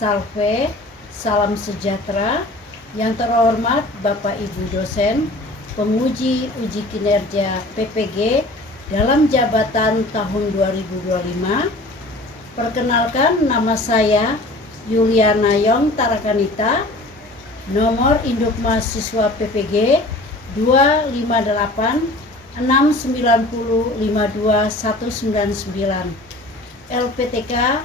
Salve, salam sejahtera. Yang terhormat Bapak Ibu dosen, penguji uji kinerja PPG dalam jabatan tahun 2025. Perkenalkan, nama saya Yuliana Yong Tarakanita, nomor induk mahasiswa PPG 258 690 52199, LPTK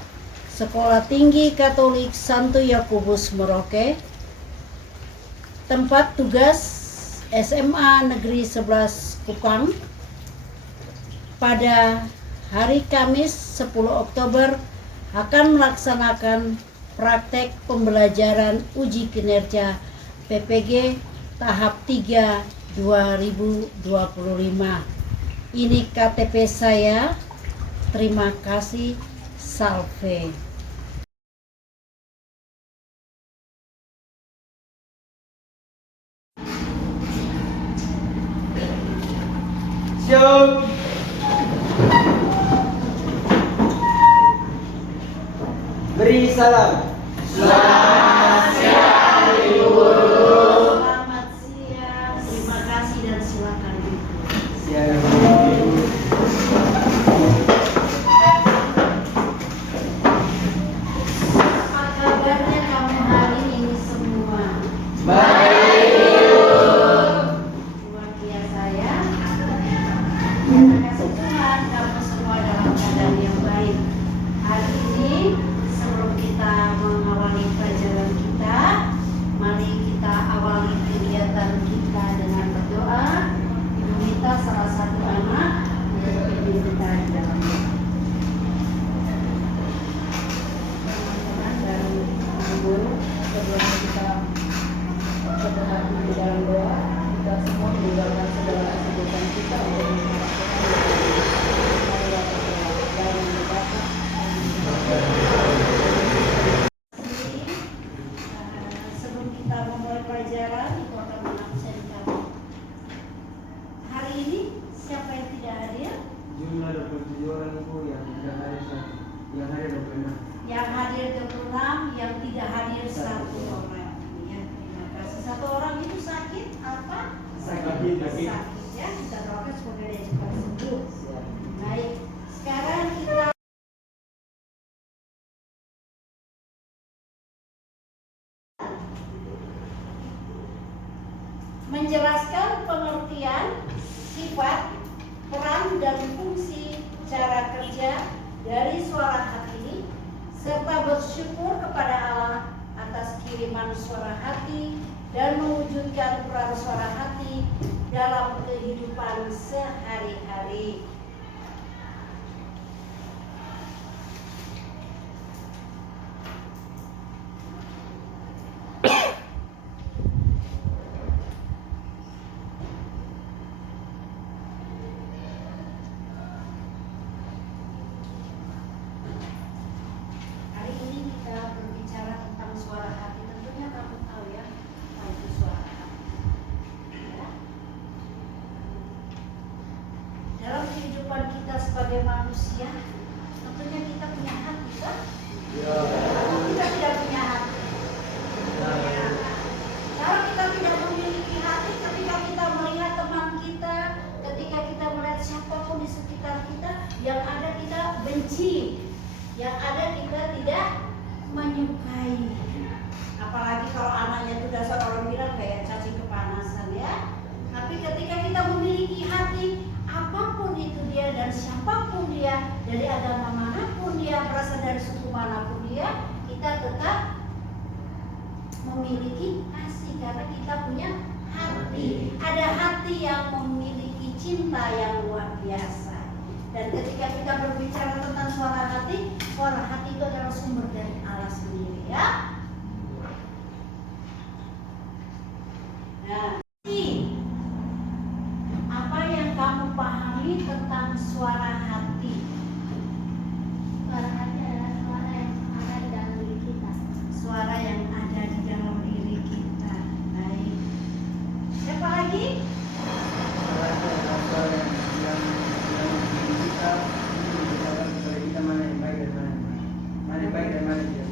Sekolah Tinggi Katolik Santo Yakobus Merauke. Tempat tugas SMA Negeri 11 Kupang. Pada hari Kamis 10 Oktober akan melaksanakan praktek pembelajaran uji kinerja PPG tahap 3 2025. Ini KTP saya. Terima kasih. Salve. Siap. Beri salam. Selamat siang, Ibu Guru. Selamat siang. Terima kasih dan silakan Ibu. Siap. Apa kabarnya kamu hari ini semua? Baik. Luar biasa ya. Terima kasih Tuhan, kamu semua dalam keadaan yang baik. Hari ini sebelum kita mengawali pelajaran kita, mari kita awali kegiatan kita dengan berdoa. Ibu minta salah satu anak untuk pimpin kita di dalam doa. Teman-teman dan ibu, sebelum kita berdoa di dalam doa, kita semua meninggalkan segala kesibukan kita untuk mengharap sebelum kita memulai pelajaran, itu akan mengabsen kamu. Hari ini siapa yang tidak hadir? Jumlah 27 orang Ibu yang tidak hadir satu. Yang hadir 26. Yang hadir 26, yang tidak hadir 1 orang. Ya, terima kasih. 1 orang itu sakit apa? Sakit. Ya, kita doakan semoga dia cepat sembuh. Siap. Baik, sekarang kita menjelaskan pengertian, sifat, peran dan fungsi cara kerja dari suara hati, serta bersyukur kepada Allah atas kiriman suara hati dan mewujudkan peran suara hati dalam kehidupan sehari-hari. Hari ini kita berbicara tentang suara hati. Tentunya kamu tahu ya, apa itu suara hati. Ya. Dalam kehidupan kita sebagai manusia, tentunya kita punya hati, kan? Atau kita tidak punya hati. Ya. Kalau kita tidak memiliki hati, ketika kita melihat teman kita, ketika kita melihat siapapun di sekitar kita, yang ada kita benci, yang ada kita tidak menyukai. Apalagi kalau anaknya itu dasar orang bilang kayak cacing kepanasan ya. Tapi ketika kita memiliki hati, apapun itu dia dan siapapun dia, dari agama manapun dia, berasal dari suku manapun dia, kita tetap memiliki kasih karena kita punya hati. Ada hati yang memiliki cinta yang luar biasa. Dan ketika kita berbicara tentang suara hati itu adalah sumber dari Allah sendiri ya. Nah, apa yang kamu pahami tentang suara hati? Suara hati adalah suara yang ada di dalam diri kita. Suara yang ada di dalam diri kita. Baik. Siapa lagi? Suara itu adalah suara yang kita memberitakan kepada kita mana yang baik dan mana yang tidak.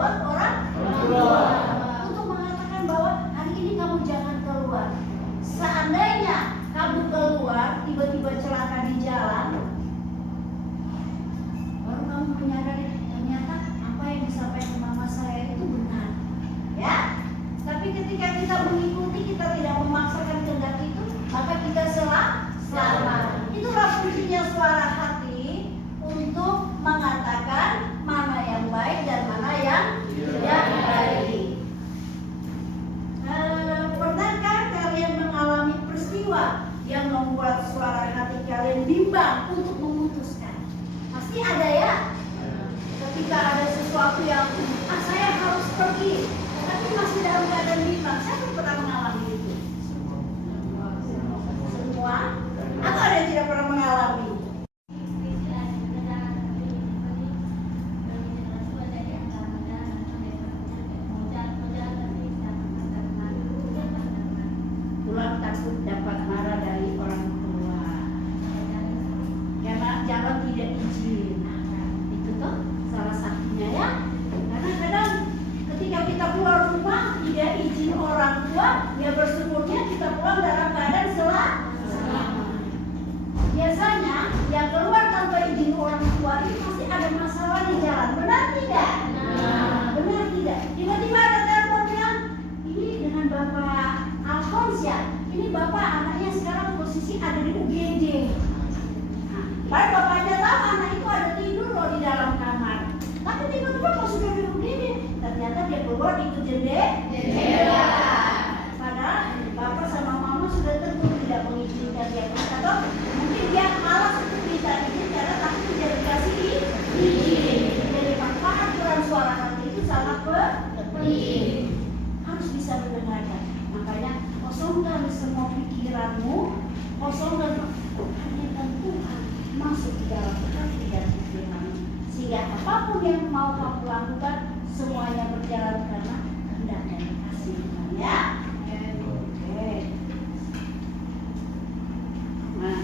buat orang tua. Untuk mengatakan bahwa hari ini kamu jangan keluar. Seandainya kamu keluar tiba-tiba celaka di jalan, baru kamu menyadari ternyata apa yang disampaikan mama saya itu benar, ya. Tapi ketika kita mengikuti, kita tidak memaksakan kehendak itu, maka kita selamat. Itulah fungsinya suara hati untuk mengatakan mana yang baik dan mana yang tidak baik. Pernahkah kalian mengalami peristiwa yang membuat suara hati kalian bimbang untuk memutuskan? Pasti ada ya. Ketika ada sesuatu yang saya harus pergi, tapi masih dalam keadaan bimbang. Siapa yang pernah mengalami itu? Semua? Atau ada yang tidak pernah mengalami? Pulang takut dapat marah dari orang tua. Karena jalan tidak izin. Itu tuh salah satunya ya. Karena kadang ketika kita keluar rumah tidak izin orang tua, ya bersyukurnya kita pulang dalam keadaan selamat. Biasanya yang keluar tanpa izin orang tua itu pasti ada masalah di jalan. Benar tidak? Benar tidak? Tiba-tiba ada telepon bilang, ini dengan Bapak Alphonse ya, ini Bapak anaknya sekarang posisi ada di UGD. Baru bapaknya tahu anak itu ada tidur loh di dalam kamar. Tapi tiba-tiba pas sudah di UGD, ternyata dia keluar ikut jendela. Padahal bapak sama mama sudah tentu tidak mengizinkan dia. Atau mungkin dia malas untuk minta izin karena takut tidak dikasih izin. Jadi aturan suara hati itu sangat penting. Harus bisa mendengarkan. Makanya kosongkan semua pikiranmu, kosongkan hanya Tuhan masuk di dalam hati dan pikiranmu, sehingga apapun yang mau kamu lakukan semuanya berjalan karena kehendak dan kasih Tuhan ya. Oke. Nah,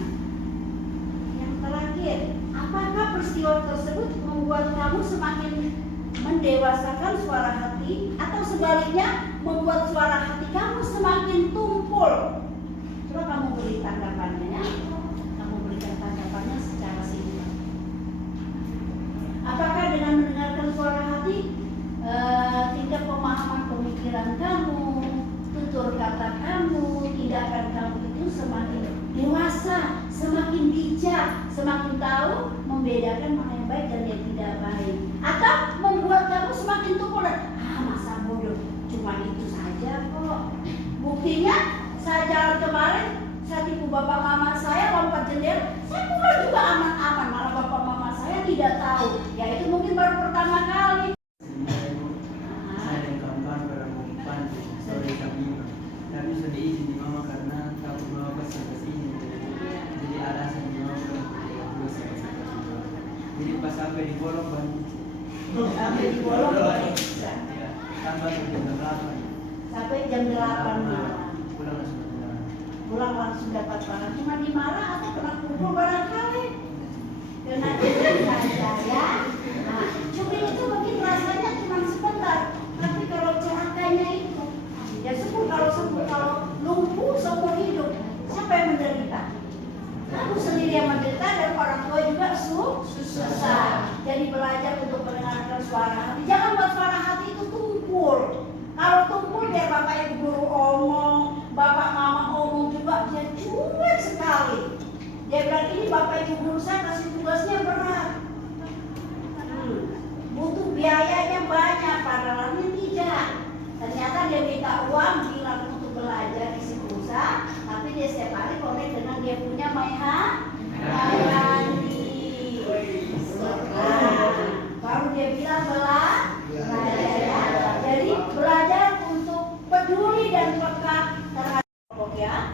yang terakhir, apakah peristiwa tersebut membuat kamu semakin mendewasakan suara hati atau sebaliknya membuat suara hati kamu semakin tumpul? Coba kamu beri tanggapannya ya. Kamu berikan tanggapannya secara singkat. Apakah dengan mendengarkan suara hati tingkat pemahaman pemikiran kamu, tutur kata kamu, tindakan kamu itu semakin dewasa, semakin bijak, semakin tahu membedakan mana yang baik dan yang tidak baik, atau membuat kamu semakin tumpul dan masa bodoh, cuma itu saja kok. Buktinya saya jalan kemarin, saya tipu bapak mama saya lompat jendela, saya pulang juga aman-aman, malah bapak mama saya tidak tahu. Ya itu mungkin baru pertama kali. Saya dan kawan-kawan pada mau bantu sore kami, tapi sudah izin di mama karena takut mama kasih izin. Jadi alasan di mama tidak perlu saya kasih. Jadi pas sampai di bolong bantu. Sampai di bolong bisa. Tambah jam 8. Sampai jam 8 malam. Pulang langsung pulang. Pulang langsung dapat barang. Cuma dimarah atau kena pukul barangkali. Kena cubit saja ya. Nah, cubit itu mungkin rasanya cuma sebentar. Tapi kalau celakanya itu, ya sembuh kalau lumpuh seumur hidup. Siapa yang menderita? Kamu sendiri yang menderita dan orang tua juga susah. Jadi belajar untuk mendengarkan suara hati. Jangan buat suara hati itu tumpul. Kalau tumpul biar bapak ibu guru omong, bapak mama omong juga, dia cuek sekali. Dia bilang ini bapak ibu guru saya kasih tugasnya berat. Butuh biayanya banyak, padahal tidak. Ternyata dia minta uang bilang untuk belajar di Sipusa, tapi dia setiap hari connect dengan dia punya Mayhandi. Baru dia bilang belajar ya. Jadi belajar untuk peduli dan peka terhadap kelompok ya.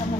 Kamu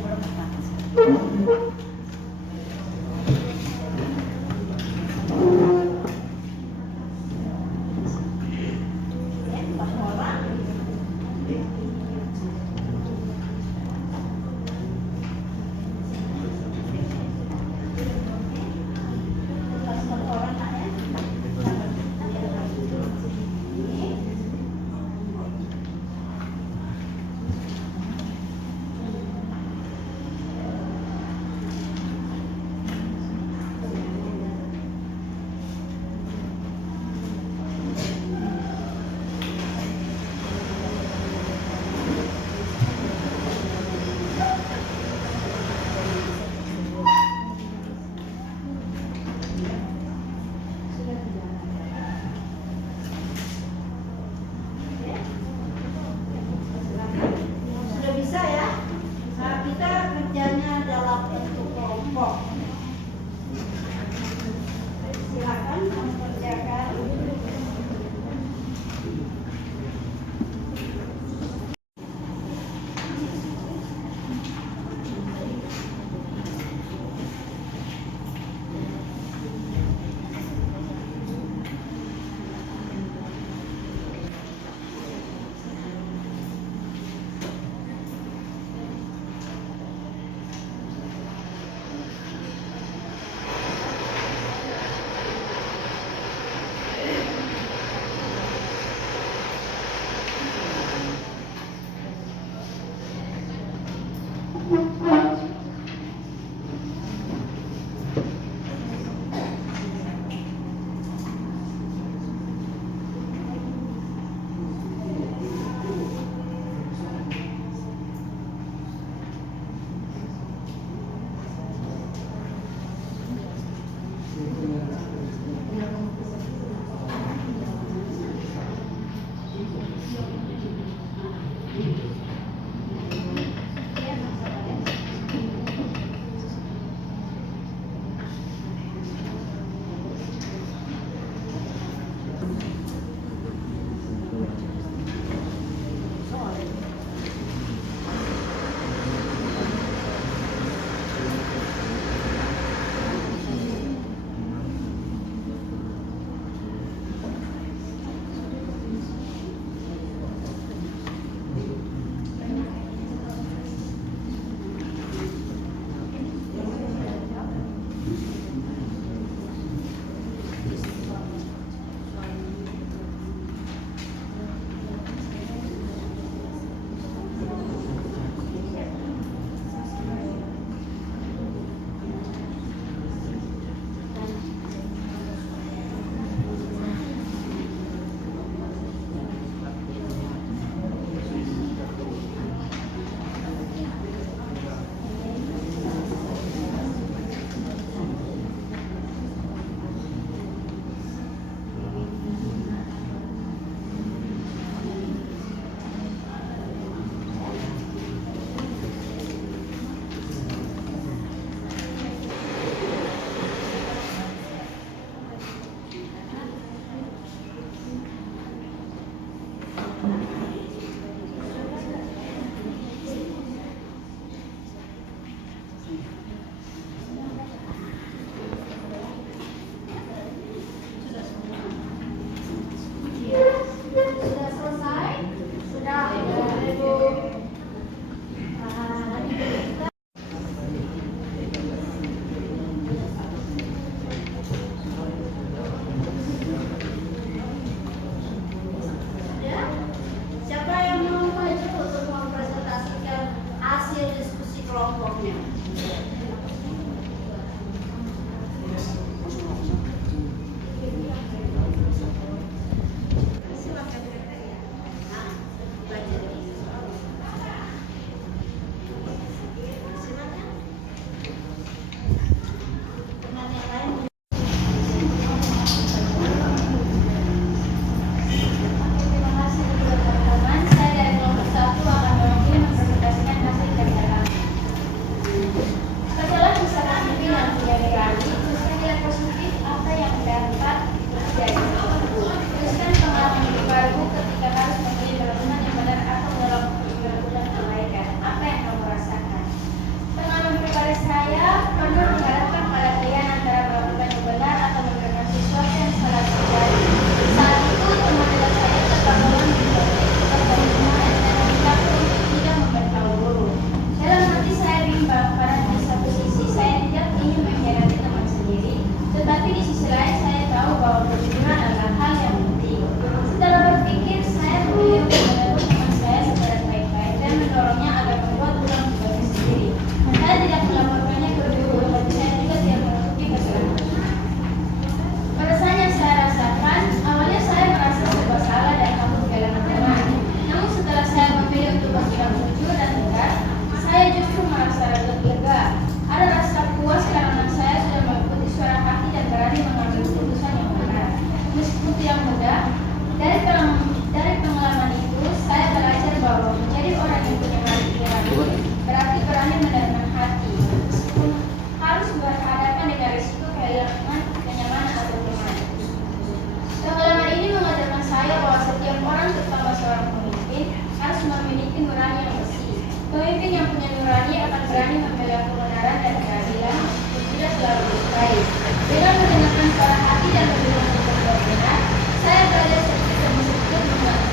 Pemimpin yang punya nurani akan berani membela kebenaran dan keadilan dan tidak selalu baik. Dengan mendengarkan suara hati dan memilih untuk berbuat benar, saya belajar sedikit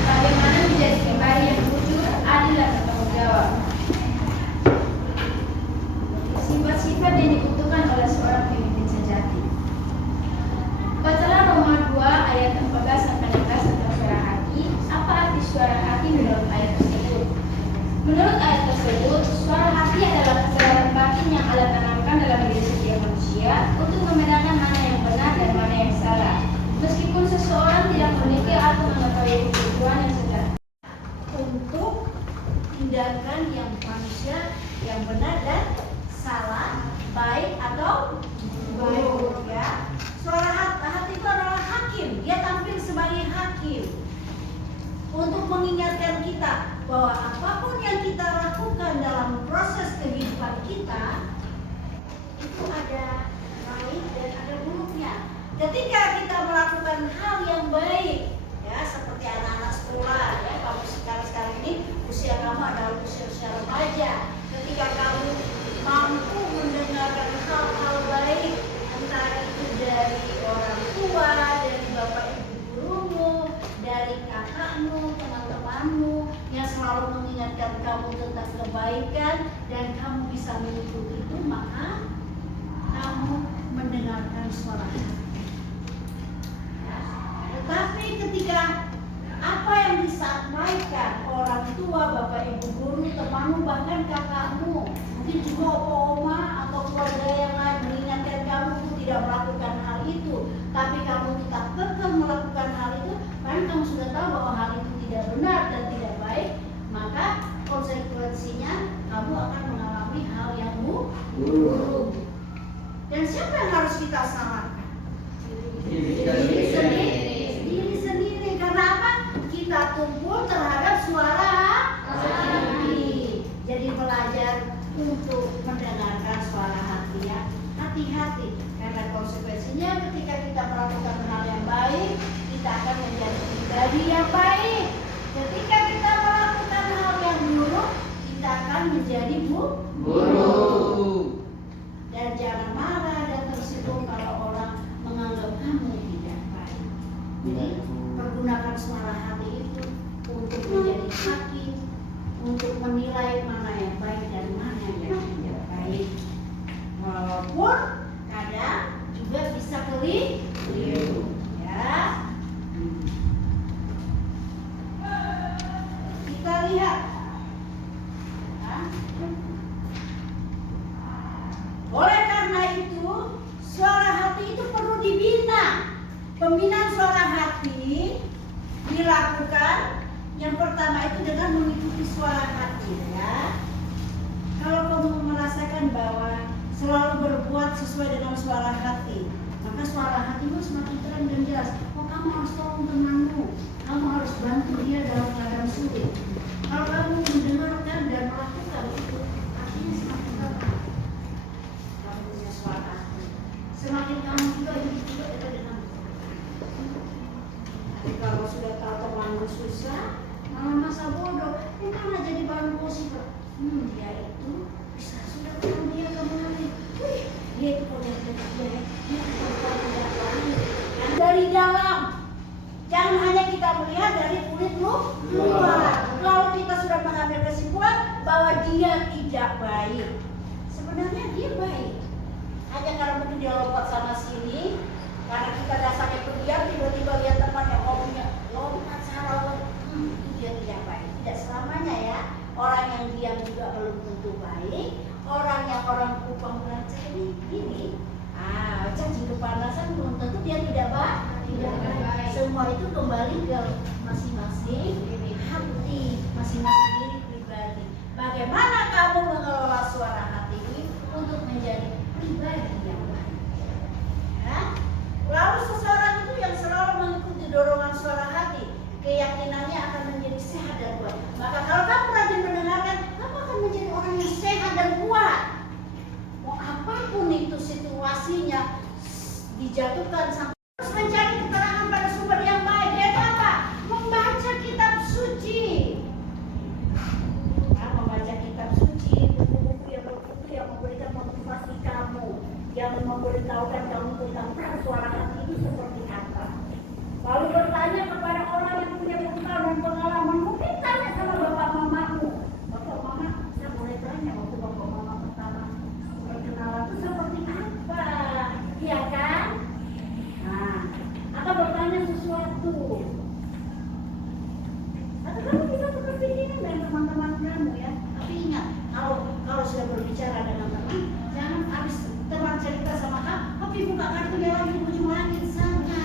bagaimana menjadi pribadi yang jujur, adil dan bertanggung jawab. Sifat-sifat yang dibutuhkan oleh seorang pemimpin sejati. Bacalah Roma 2 ayat 14-16 tentang suara hati. Apa arti suara hati menurut ayat tersebut? Menurut ayat tersebut, suara hati adalah kesadaran batin yang Allah tanamkan dalam diri setiap manusia untuk membedakan mana yang benar dan mana yang salah. Meskipun seseorang tidak memiliki atau mengetahui kebutuhan yang sedang untuk tindakan yang manusia yang benar dan salah, baik atau buruk, ya. Suara hati itu adalah hakim. Dia tampil sebagai hakim untuk mengingatkan kita bahwa apapun yang kita lakukan dalam proses kehidupan kita itu ada baik dan ada buruknya. Ketika kita melakukan hal yang baik, ya, seperti anak-anak sekolah, ya, kamu sekarang ini usia kamu adalah usia remaja. Ketika kamu mampu mendengarkan hal-hal baik, entah itu dari orang tua, dari bapak ibu gurumu, dari kakakmu, teman-temanmu yang selalu mengingatkan kamu tentang kebaikan dan kamu bisa mengikuti itu, maka kamu mendengarkan suara hati. Tetapi ketika apa yang disampaikan orang tua, bapak ibu guru, temanmu, bahkan kakakmu, mungkin juga opa-oma atau keluarga yang lain mengingatkan kamu untuk tidak melakukan hal itu, tapi kamu tetap kekeh melakukan hal itu, kan kamu sudah tahu bahwa hal itu tidak benar dan tidak baik, maka konsekuensinya kamu akan mengalami hal yang buruk. Dan siapa yang harus kita salahkan? Diri sendiri. Karena apa? Kita tumpul terhadap suara hati. Jadi belajar untuk mendengarkan suara hati, ya. Hati-hati, karena konsekuensinya ketika kita melakukan hal yang baik, kita akan menjadi pribadi yang baik. Ketika kita melakukan hal yang buruk, kita akan menjadi buruk. Dan jangan marah dan tersinggung kalau orang menganggap kamu tidak baik. Jadi pergunakan suara hati itu untuk menjadi hakim, untuk menilai mana yang baik dan mana yang tidak baik. Walaupun kadang juga bisa keliru, ya. Kita lihat, ya. Oleh karena itu, suara hati itu perlu dibina. Pembinaan suara hati dilakukan yang pertama itu dengan mengikuti suara hati, ya. Kalau kamu merasakan bahwa selalu berbuat sesuai dengan suara hati, maka suara hatimu semakin terang dan jelas. Oh, kamu harus tolong temanmu, kamu harus bantu dia dalam keadaan sulit. Kalau kamu mendengarkan dan melakukan itu, artinya semakin terang. Kamu punya suara hati. Semakin kamu juga dekat dengan. Tapi kalau sudah tahu temanmu susah, malah masa bodoh, malah jadi bahan gosip. Dia itu bisa sudah tahu dia kemarin. Wih, dia itu kalau dia dari dalam. Jangan hanya kita melihat dari kulit luar. Kalau kita sudah mengambil kesimpulan bahwa dia tidak baik, sebenarnya dia baik. Hanya karena mungkin dia lompat sana sini, karena kita dasarnya pendiam, tiba-tiba lihat temannya omnya lompat sana, itu dia tidak baik. Tidak selamanya, ya. Orang yang diam juga belum tentu baik. Orang kupang belajar ini, caci kepanasan belum tentu dia tidak baik. Semua itu kembali ke masing-masing hati, masing-masing diri pribadi. Bagaimana kamu mengelola suara hati ini untuk menjadi pribadi yang baik, ya? Lalu seseorang itu yang selalu mengikuti dorongan suara hati, keyakinannya akan menjadi sehat dan kuat. Maka kalau kamu rajin mendengarkan, kamu akan menjadi orang yang sehat dan kuat. Mau apapun itu situasinya dijatuhkan, sampai harus mencari keterangan pada sumber yang baik. Yaitu apa? Membaca kitab suci. Membaca kitab sudah berbicara dengan teman, jangan habis teman cerita sama kamu, tapi buka kartunya lagi di ujung langit sana.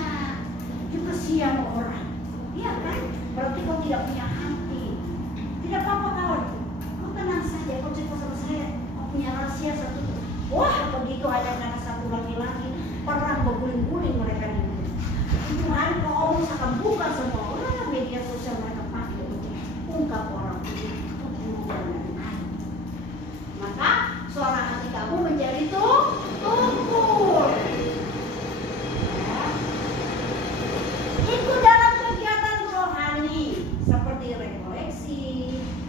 Itu kasihan orang. Iya kan? Berarti kau tidak punya hati. Tidak apa-apa kawan. Kau tenang saja, kau cerita sama saya. Kau punya rahasia satu. Wah, begitu hanya karena satu laki-laki, perang berguling-guling mereka ini. Itu hari kau omong akan buka semua orang media sosial mereka pakai untuk ungkap orang itu. Maka suara hati kamu menjadi tumpul. Ya. Ikut dalam kegiatan rohani seperti rekoleksi.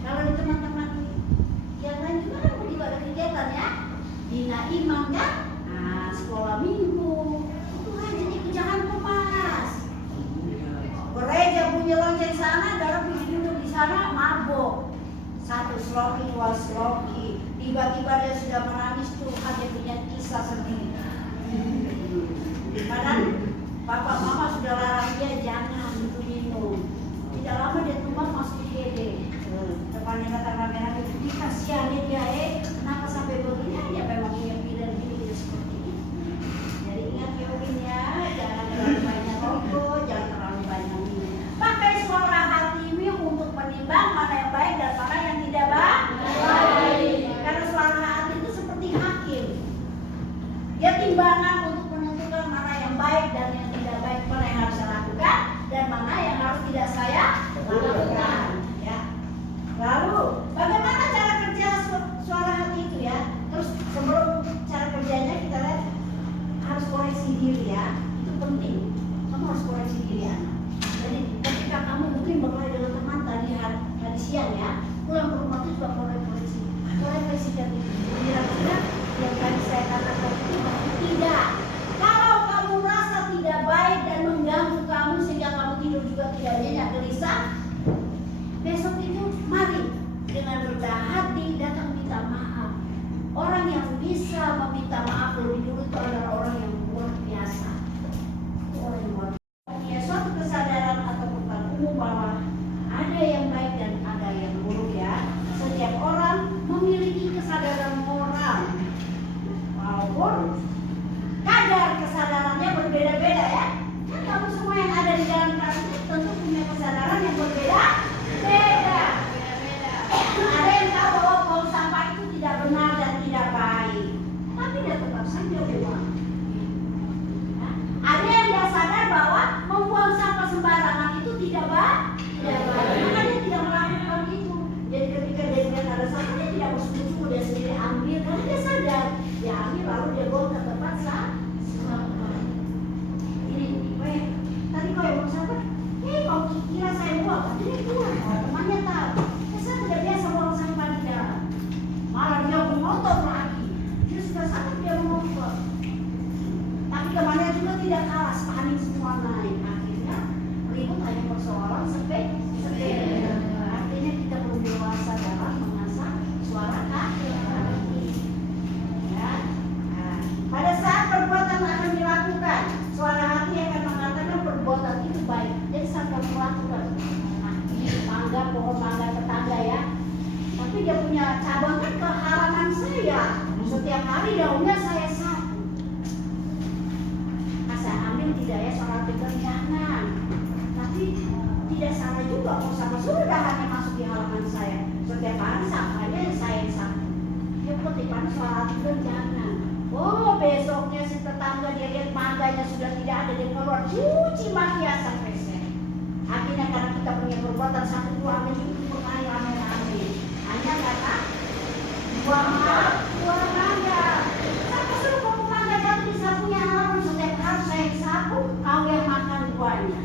Kalau di teman-teman yang lain juga kan begitu ada kegiatan ya. Dina imam kan, nah, sekolah minggu. Itu hanya ikut, jangan kemas. Gereja bunyi lonceng sana, darah bunyi duduk di sana, mabuk. Satu sloki, dua sloki. Tiba-tiba dia sudah menangis, Tuhan dia punya kisah sendiri. Padahal bapak mama sudah larang dia jangan itu minum. Tidak lama dia tumbang masuk IGD. Depannya kata rame-rame, dikasihani dia, kenapa sampai begini? Dia memang punya pilihan diri seperti ini. Jadi ingat Kevin ya, jangan terlalu banyak rokok, jangan terlalu banyak minum. Pakai suara hatimu untuk menimbang mana yang baik dan mana yang tidak baik. Karena suara hati itu seperti hakim. Dia timbangan untuk menentukan mana yang baik dan yang tidak baik, mana yang harus saya lakukan dan mana yang harus tidak saya lakukan. Ya. Lalu bagaimana cara kerja suara hati itu ya? Terus sebelum cara kerjanya kita lihat harus koreksi diri ya. Itu penting. Kamu harus koreksi diri ya. Jadi ketika kamu mungkin berkelahi dengan teman tadi siang ya, pulang ke rumah itu juga koreksi. Koreksikan itu. Kira-kira yang tadi saya katakan itu tidak. Kalau kamu rasa tidak baik dan mengganggu kamu sehingga kamu tidur juga tidak nyenyak gelisah, besok itu mari dengan rendah hati datang minta maaf. Orang yang bisa meminta maaf lebih dulu itu adalah orang yang luar biasa. Itu orang yang luar biasa. Punya suatu kesadaran atau bukan umum bahwa ada yang baik dan ada yang buruk ya. Setiap orang memiliki kesadaran moral. Walaupun kadar kesadarannya berbeda-beda ya. Kan kamu semua yang ada di dalam kelas ini tentu punya kesadaran yang berbeda-beda. Ada yang tahu bahwa buang sampah itu tidak benar dan tidak baik, tapi dia tetap saja buang. Ya. Ada yang dia sadar bahwa membuang sampah sembarangan itu tidak baik, maka dia tidak melakukan itu. Jadi ketika dia lihat ada sampah, dia tidak bersungguh-sungguh, dia sendiri ambil karena dia sadar. Dia ambil lalu dia buang ke tempat sampah. Ini, tadi kau yang buang sampah, kau kira saya buang, tapi dia buang. Temannya tahu. Saya tidak biasa buang sampah di dalam. Malah dia mengotot lagi. Dia sudah sakit dia mengotot. Tapi temannya juga tidak kalah, panik semua naik. Akhirnya ribut hanya persoalan sepele. Artinya kita perlu dewasa dalam mengasah suara hati. Ya. Nah, pada saat perbuatan akan dilakukan, suara hati akan mengatakan perbuatan itu baik. Jadi saat kamu melakukan, mangga, pohon mangga tetangga ya, tapi dia punya cabang kan ke halaman saya. Setiap hari daunnya saya sapu. Nah, saya ambil tidak ya soal pikir jangan. Tapi tidak salah juga kalau sama sudah hanya masuk di halaman saya. Setiap hari sampahnya saya sapu. Dia petikan soal pikir jangan. Oh, besoknya si tetangga dia lihat mangganya sudah tidak ada, dia keluar cuci maki sampai saya. Akhirnya karena kita punya perbuatan satu dua ambil itu berkali rame-rame. Hanya karena buang mangga. Saya suruh kamu mangga jatuh di sapunya halaman, setiap hari saya sapu, kau yang makan buahnya.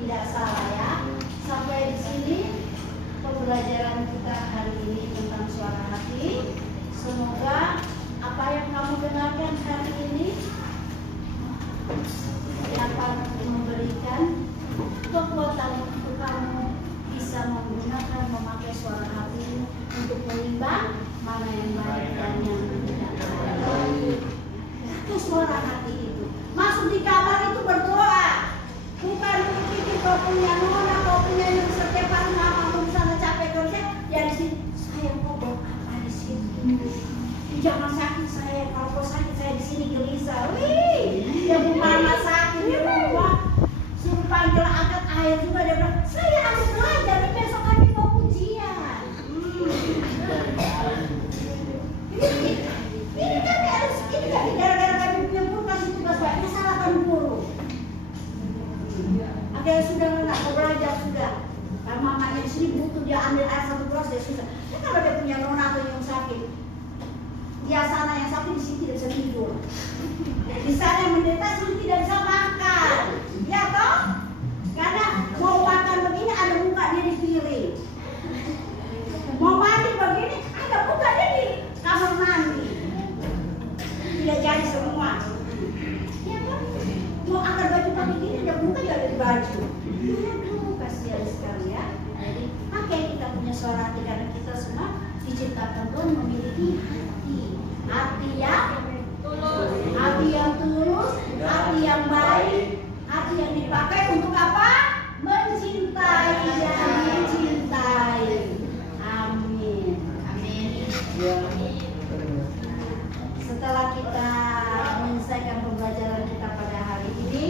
Tidak salah ya. Sampai di sini pembelajaran kita hari ini tentang suara hati. Semoga apa yang kamu dengarkan hari ini dapat memberikan kekuatan untuk kamu bisa memakai suara hati untuk menimbang mana yang baik dan yang tidak baik. Itu suara hati itu. Masuk di kamar itu berdoa. Bukan berpikir kau punya nona, kau punya setiap hari mama di sana capek kerja, dia di sini. Sayang kok bawa apa di sini? Jangan sakit saya, kalau kau sakit saya di sini gelisah. Wih, dia mama sakit di rumah. Suruh panggil angkat air juga dia bilang, saya harus belajar nih besok kami mau ujian. Ini kami harus ini kami gara-gara kami punya guru kasih tugas banyak salahkan guru. Akhirnya sudah nggak mau belajar sudah. Kalau mamanya di sini butuh dia ambil air 1 gelas dia susah. Ya kalau dia punya nona atau yang sakit, dia sana yang sakit di sini tidak bisa tidur. Di sana yang menderita sini tidak bisa makan. Ya toh? Karena mau makan begini ada muka dia di piring. Mau mandi begini ada muka dia di kamar mandi. Tidak jadi semua. Ya kan? Mau angkat baju pakai gini ada muka dia ada di baju. Aduh kasihan sekali ya. Jadi makanya kita punya suara hati karena kita semua diciptakan Tuhan memiliki hati. Hati yang tulus, hati yang tulus, hati yang baik, hati yang dipakai untuk apa? Mencintai dan dicintai. Amin. Amin. Setelah kita menyelesaikan pembelajaran kita pada hari ini,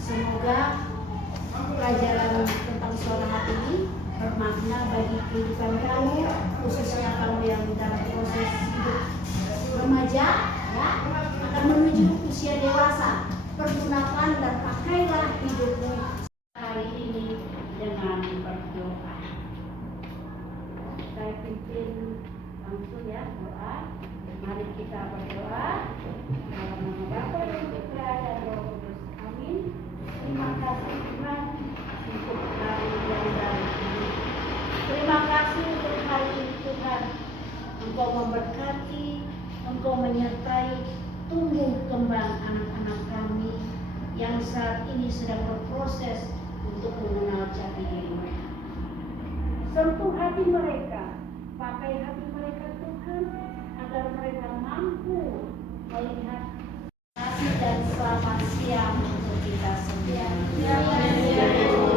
semoga pelajaran tentang suara hati ini bermakna bagi kehidupan kamu, khususnya kamu yang dalam proses hidup remaja, ya, akan menuju usia dewasa. Pergunakan dan pakailah hidupmu hari ini dengan berdoa. Saya pimpin langsung ya doa. Mari kita berdoa. Dalam nama Bapa dan Putra dan Roh Kudus. Amin. Terima kasih Tuhan untuk hari yang baru ini. Terima kasih untuk hari ini Tuhan. Engkau memberkati, Engkau menyertai tumbuh kembang anak-anak kami yang saat ini sedang berproses untuk mengenal jati diri mereka. Sentuh hati mereka, pakai hati mereka Tuhan, agar mereka mampu melihat kasih dan selamat siang untuk kita semua.